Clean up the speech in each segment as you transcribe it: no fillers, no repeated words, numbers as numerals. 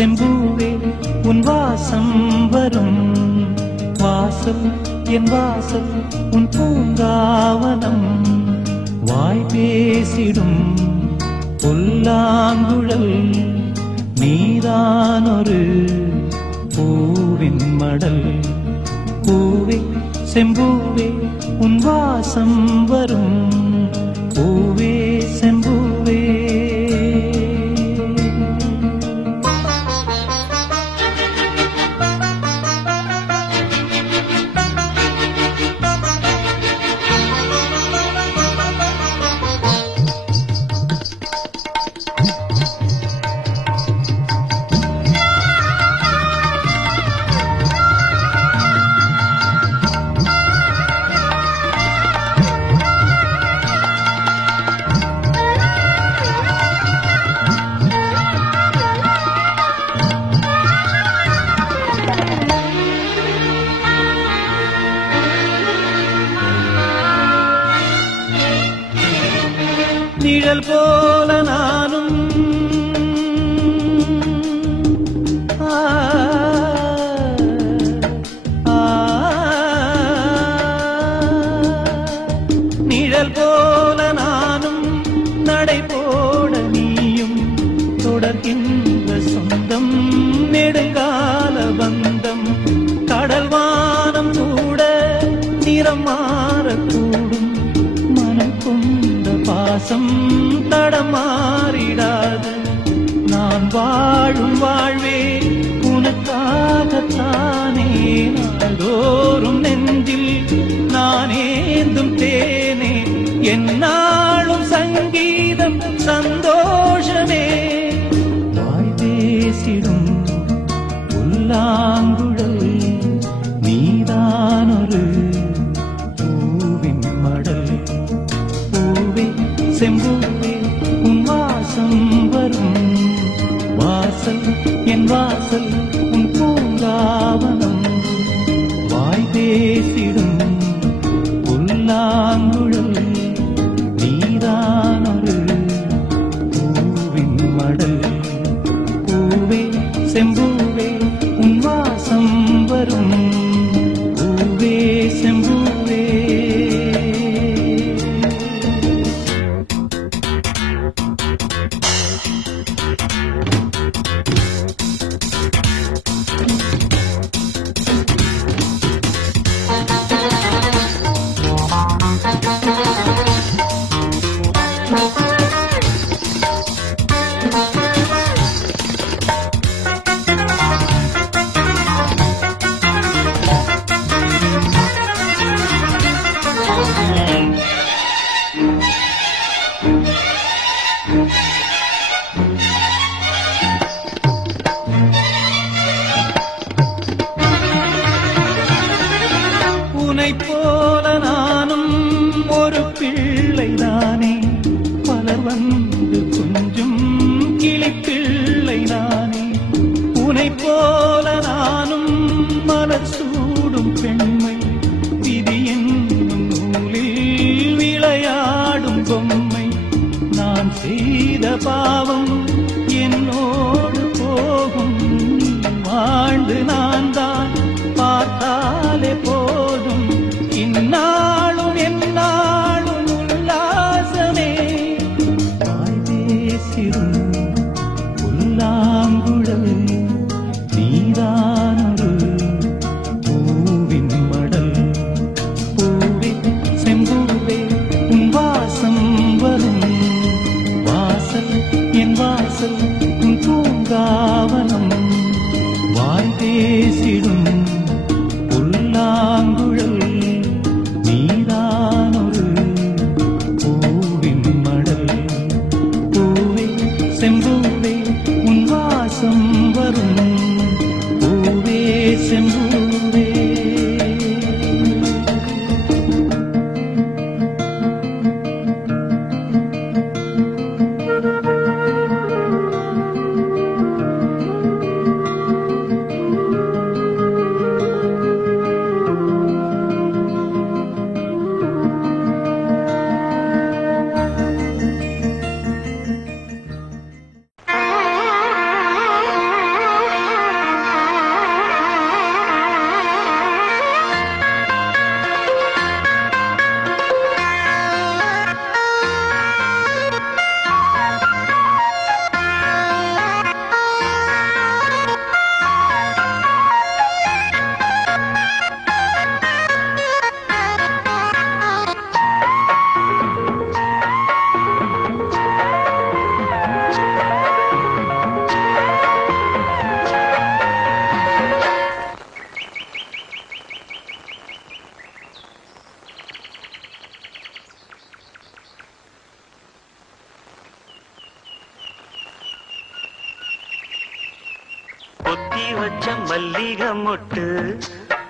செம்பூவே உன் வாசம் வரும் வாசல் என் வாசல் உன் பூங்காவனம் வாய் பேசிடும் புல்லாங்குழல் நீதானொரு பூவின் மடல் பூவே செம்பூவே உன் வாசம் வரும் பூவே செம்பூவே நிழல் போல நானும் நிழல் போல நானும் நடை போட நீயும் தொடர்கின்ற சொந்தம் நெடுங்கால பந்தம் கடல் வானம் கூட நிறம் மாறக்கூடும் மனம் கொண்ட பாசம் தடமாறிடாது நான் வாழும் வாழ்வே உனக்காகத்தானே நாள்தோறும் நெஞ்சில் நான் ஏந்தும் தேனே என்னாலும் சங்கீதம் சந்தோஷமே வாய் பேசிடும் புல்லாங்குழல் நீதானொரு பூவின் மடல் பூவே செம்பூவே உன் வாசம் வரும் வாசல் என் வாசல் உன் பூங்காவனம் வாய் பேசிடும் புல்லாங்குழல் நீதானொரு பூவின் மடல் பூவே செம்பூவே உன் வாசம் வரும் பூவே செம்பூவே உன்னைப் போல நானும் ஒரு பிள்ளைதானே பலர் வந்து கொஞ்சம் கிளிப்பிள்ளை நானே உன்னைப் போல நானும் மலர் சூடும் பெண்மை விதி என்னும் நூலில் விளையாடும் பொம்மை நான் செய்த பாவம் என்னோடு போகும் நீ வாழ்ந்து நான் தான் பார்த்தாலே போதும் இந்நாளும் எந்நாளும் உல்லாசமே வாய் பேசிடும் புல்லாங்குழல் நீதானொரு வச்ச மல்லிகை மொட்டு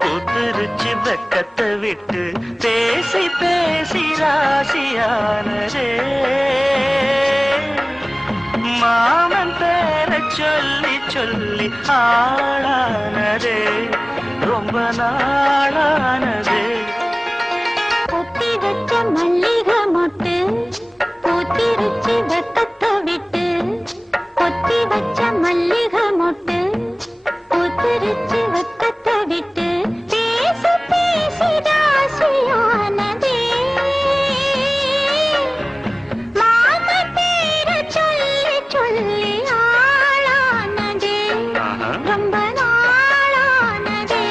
பூத்துருச்சு வெக்கத்தை விட்டு பேசி பேசி ராசியானதே மாமன் பேர சொல்லி சொல்லி ஆளானதே ரொம்ப நாளானதே பொத்தி வச்ச மல்லிகை மொட்டு பூத்திருச்சு வெக்கத்தை விட்டு பொத்தி வச்ச மல்லிகை மொட்டு பூத்திருச்சு வெக்கத்தை விட்டு பேசி பேசி ராசியானதே மாம பேர சொல்லி சொல்லி ஆளானதே ரொம்ப நாளானதே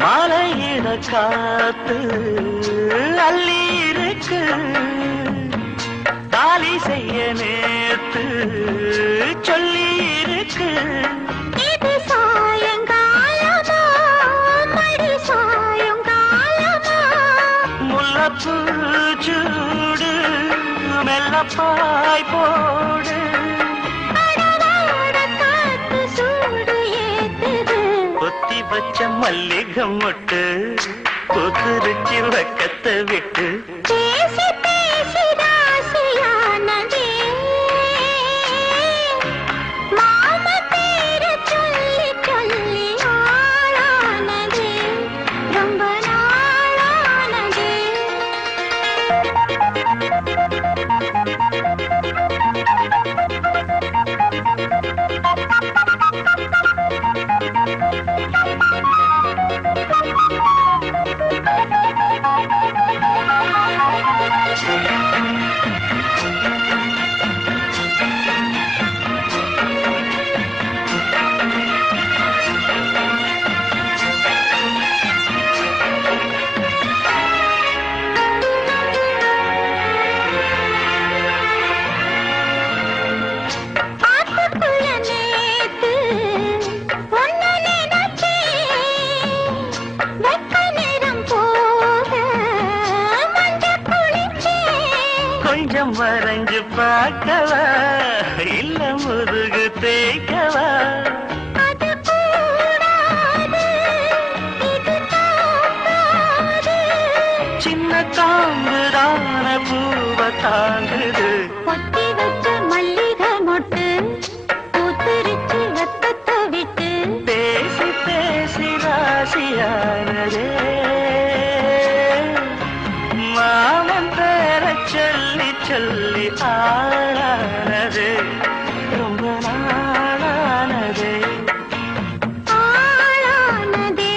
மாலையிட காத்து அள்ளி இருக்கு தாலி செய்ய நேத்து சொல்லி இருக்கு இது சாயங்காலமா மடி சாயங்காலமா முல்லப்பூ சூடு மெல்லப்பாய் போடு அடவாட காத்து சூடு ஏத்துது பொத்தி வச்ச மல்லிகை மொட்டு பூத்துருச்சு வெக்கத்தை விட்டு பேசி பேசி ராசியானதே மாம பேர சொல்லி சொல்லி ஆளானதே ரொம்ப நாளானதே ஆத்துக்குள்ள நேத்து ஒன்னு நினைச்சேன் வெக்க நேரம் போக மஞ்ச குளிச்சேன் கொஞ்சம் வரைஞ்சு பார்க்கவா இல்ல முதுகு தேய்க்கவா அது கூடாது இது தாங்காது சின்ன தாங்குதான பூவ தாங்குது பொத்தி வச்ச மல்லிகை மொட்டு பூத்திருச்சு வெக்கத்தை விட்டு பேசி பேசி ராசியானதே மாமன் பேர சொல்லி சொல்லி ஆளானதே ரொம்ப நாளானதே ஆளானதே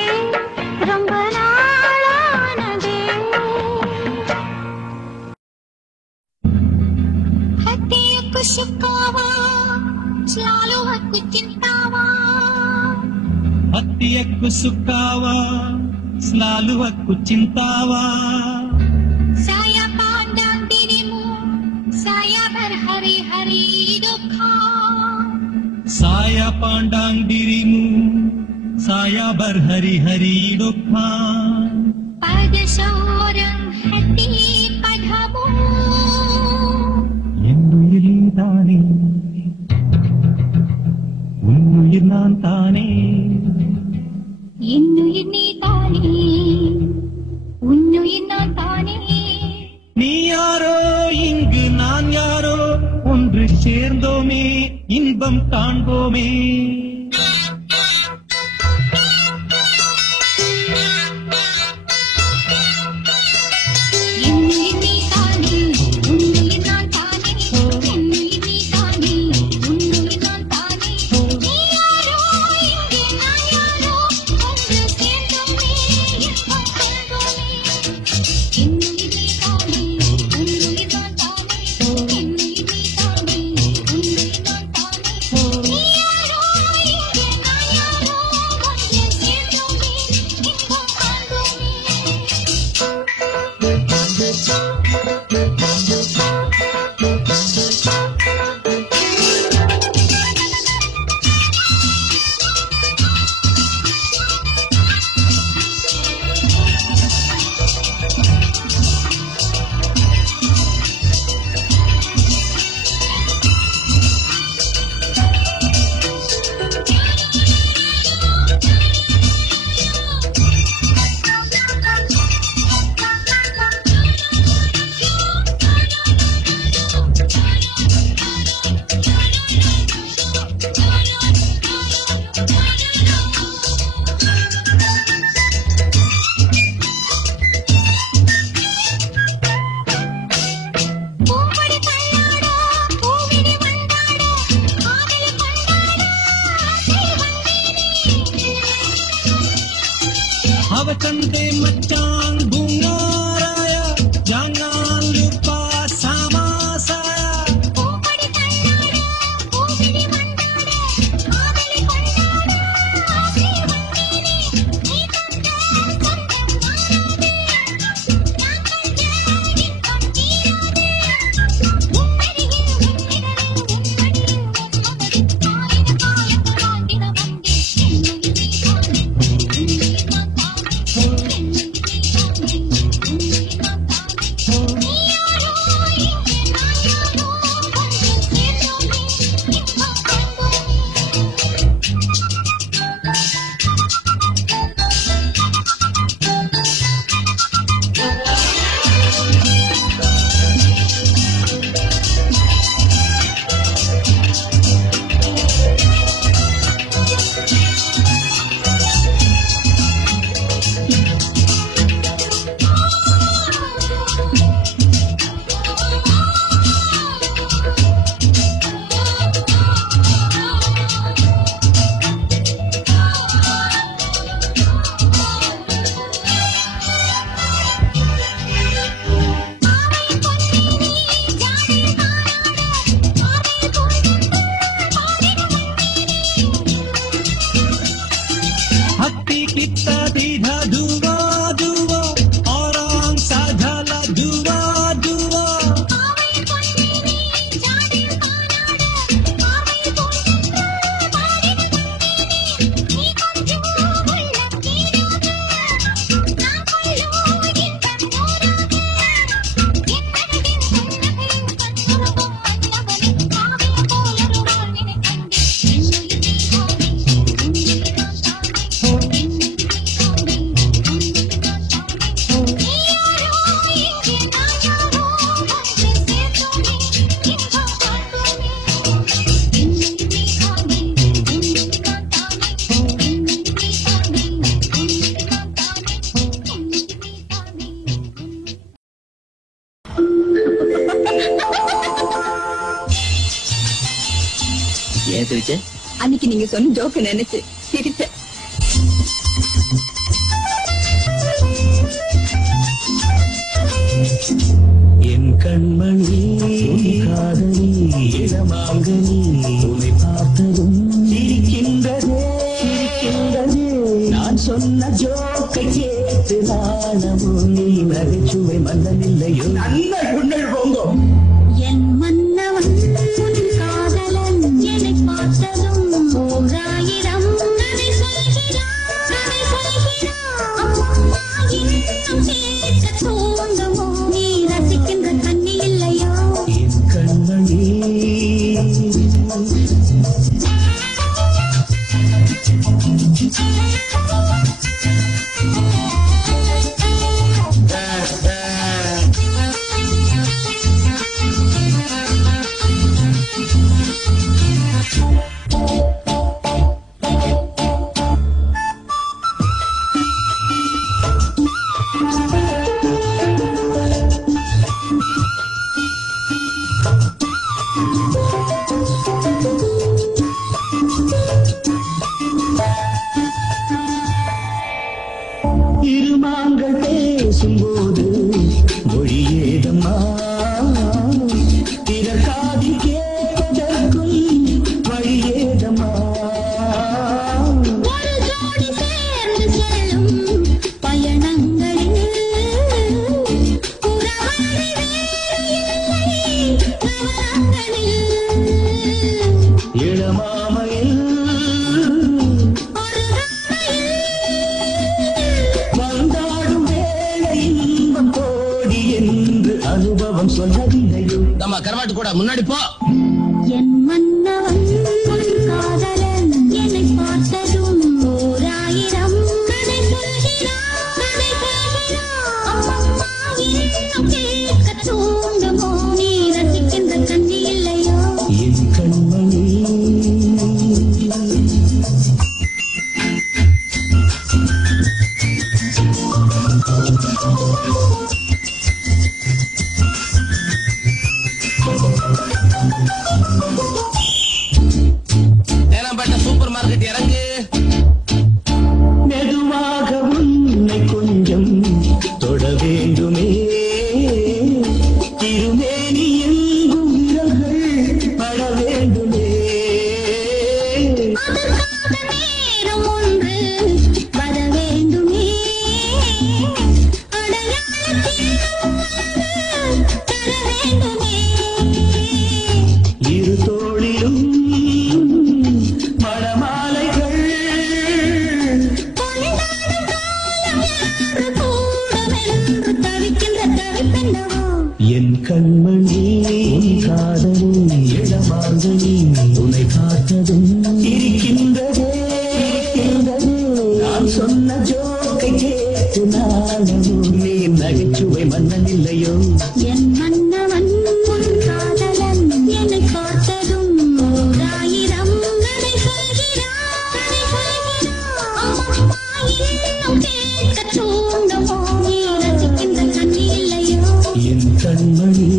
ரொம்ப நாளானதே హత్యకు సుఖావా చాలు హక్కు చింతావా హత్యకు సుఖావా స్నాలు హక్కు చింతావా saya pandang dirimu saya berhari hari duka saya pandang dirimu saya berhari-hari duka pada seorang hati padamu என்னுயிர் தானே உன்னுயிர் நான் தானே இன்னுயிர் நீ தானே உன்னுயிர் நான் தானே நீ யாரோ இங்கு நான் யாரோ ஒன்று சேர்ந்தோமே இன்பம் காண்போமே இன்னுயிர் நீ தானே உன்னுயிர் நான் தானே இன்னுயிர் நீ தானே உன்னுயிர் நான் தானே நீ யாரோ இங்கு நான் யாரோ ஒன்று சேர்ந்தோமே இன்பம் காண்போமே இன்னுயிர் நீ தானே உன்னுயிர் நான் தானே कंदे मचान बुंगाराया jangan lupa sama saya பூப்படி கண்ணாட பூவிழி மண்டாட காதலி கொண்டாட ஆசை வந்தேனே நீ தந்த சொந்தம் மாறாதே நான் கண்ட இன்பம் தீராதே உன்னருகில் உன்னிரலில் உன்மடியில் உன்மமடி ஆயின காலம் வாழ்ந்திட வந்தேன் என்னுயிர் நீதானே உன்னுயிர் நான் தானே என்னுயிர் நீதானே உன்னுயிர் நான் தானே நீ யாரோ இங்கே நான் யாரோ ஒன்று சேர்ந்தோமே இன்பம் hati kita tidak dua-dua orang sajalah dua-dua ஆவை பொன்னேனே ஜாடில் காணாட ஆவை போன்ற பாடிட வந்தேனே நீ கொஞ்சம் உள்ளம் தீராத நான் கொள்ளோ இன்பம் நூறாக என்னழகின் புன்னகையின் கண்ணுறவும் மன்னவனே காவியம் போலொருநாள் நினைக் கண்டேன் என்னுயிர் நீதானே உன்னுயிர் நான் தானே என்னுயிர் நீதானே உன்னுயிர் நான் தானே நீ யாரோ இங்கே நான் யாரோ ஒன்று சேர்ந்தோமே இன்பம் காண்போமே என்னுயிர் நீதானே உன்னுயிர் நான் தானே என்னுயிர் நீதானே உன்னுயிர் நான் தானே என்னுயிர் நீதானே ஏன் சிரிச்ச? அன்னைக்கு நீங்க சொன்ன ஜோக்க நினைச்சு சிரிச்சேன். என் கண்மணி காதலி இளமாங்கனி உன்னை பார்த்ததும் சிரிக்கின்றதே சிரிக்கின்றதே நான் சொன்ன ஜோக்கை கேட்டு நாணமும் நீ நகைச்சுவை மன்னனில்லையோ நல்ல குண்டல் போங்கோ என் மன்னவன் உன் காதலன் என்னை பார்த்ததும் ஓராயிரம் கதை சொல்கிறான் அம்மம்மா இன்னும் கேட்க தூண்டுமோ நீ ரசிக்கின்ற கண்ணி இல்லையோ என் கண்மணி இருமாங்கள் பேசும்போது மொழியேதம்மா பிறர் காதில் கேட்பதற்கும் வழியேதம்மா ஒரு ஜோடி சேர்ந்து செல்லும் பயணங்களில் உறவாடி வேறு இல்லை நவரங்களில் இளமாமையில் ஒரு ராமையில் வந்தாடும் வேளை இன்பம் கோடி என்று அனுபவம் சொல்லவில்லையோ நம்ம கரவாட்டு கூட முன்னாடி போ. என் மன்னவன் உன் காதலன் என்னை பார்த்ததும் ஓராயிரம் கதை சொல்கிறான் அம்மம்மா இன்னும் கேட்க தூண்டுமோ நீ ரசிக்கின்ற கண்ணி இல்லையோ என் கண்மணி அதற்காக நேரம் ஒன்று வர வேண்டுமே அடையாளத்தில் தர வேண்டுமே இரு தோளிலும் மணமாலைகள் கொண்டாடும் காலம் என்று கூடமென்று தவிக்கின்ற தவிப்பென்னவோ என் கண்மணி உன் காதலும் இளமாங்கனி உன்னை பார்த்ததும் இருக்கின்றதே நான் சொன்ன ஜோக்கை கேட்டு நானும் நீ நகைச்சுவை மன்னன் இல்லையோ என் மன்னவன் உன் காதலன் என்னை பார்த்ததும் ஓராயிரம் கதை சொல்கிறான் அம்மம்மா இன்னும் கேட்கத் தூண்டுமோ நீ ரசிக்கின்ற கண்ணி இல்லையோ என் கண்மணி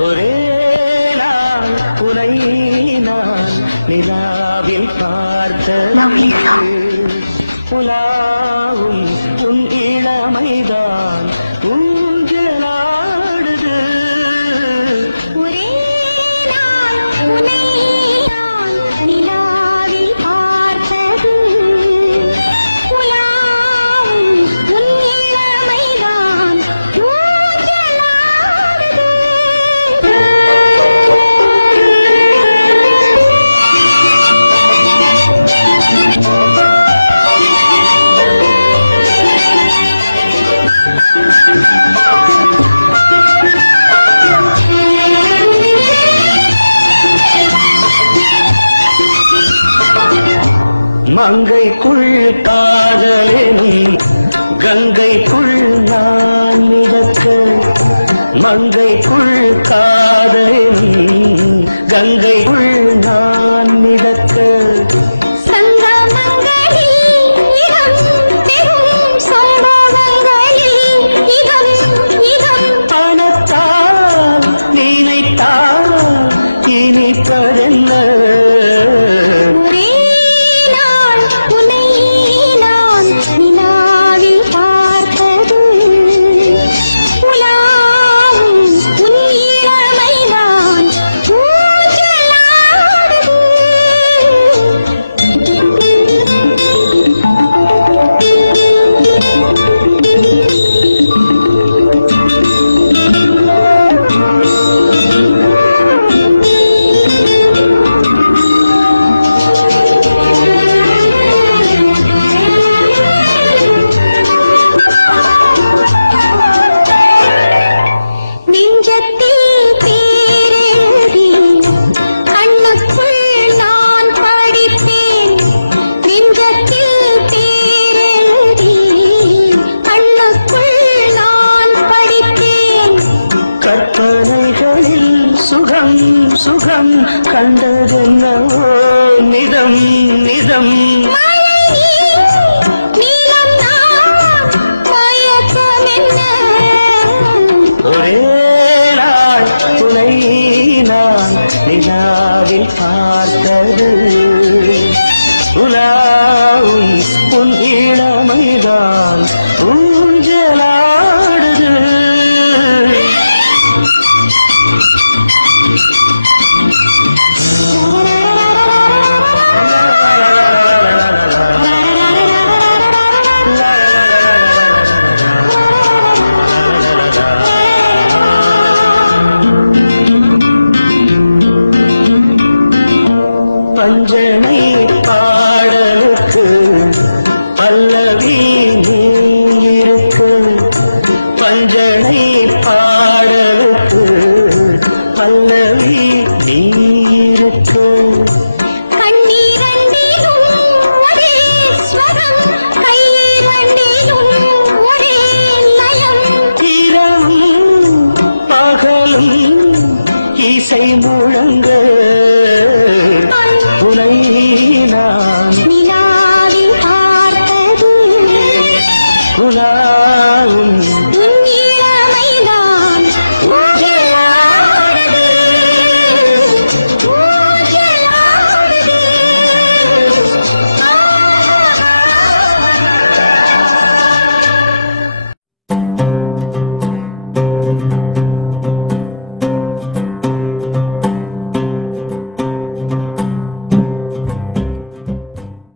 ஒரே நாள் உனை நான் நிலாவில் பார்த்தேன் புலாவும் உன் இளமைதான் ஊஞ்சலாடுது ஒரே நாள் உன்னை நான் நிலாவில் பார்த்தது உலாவும் உன் இளமைதான் மங்கைக்குள் காதலே கங்கைக்குள் நான் மிதக்க மங்கைக்குள் காதலே கங்கைக்குள் நான் மிதக்க பணத்தான் இனித்தான் இனிப்பதல்ல சுகம் சுகம் கண்டதென்னவோ நிதம் நிதம் ஒரே நாள் உனை நான் நிலாவில் பார்த்தது உலாவும் உன் இளமைதான் ஊஞ்சலாடுது பஞ்சனை பாடலுக்கு பல்லவி நீருக்கு பஞ்சனை பாடலுக்கு பல்லவி நீருக்கு இரவும் பகலும் இசை முழங்க உனை நான்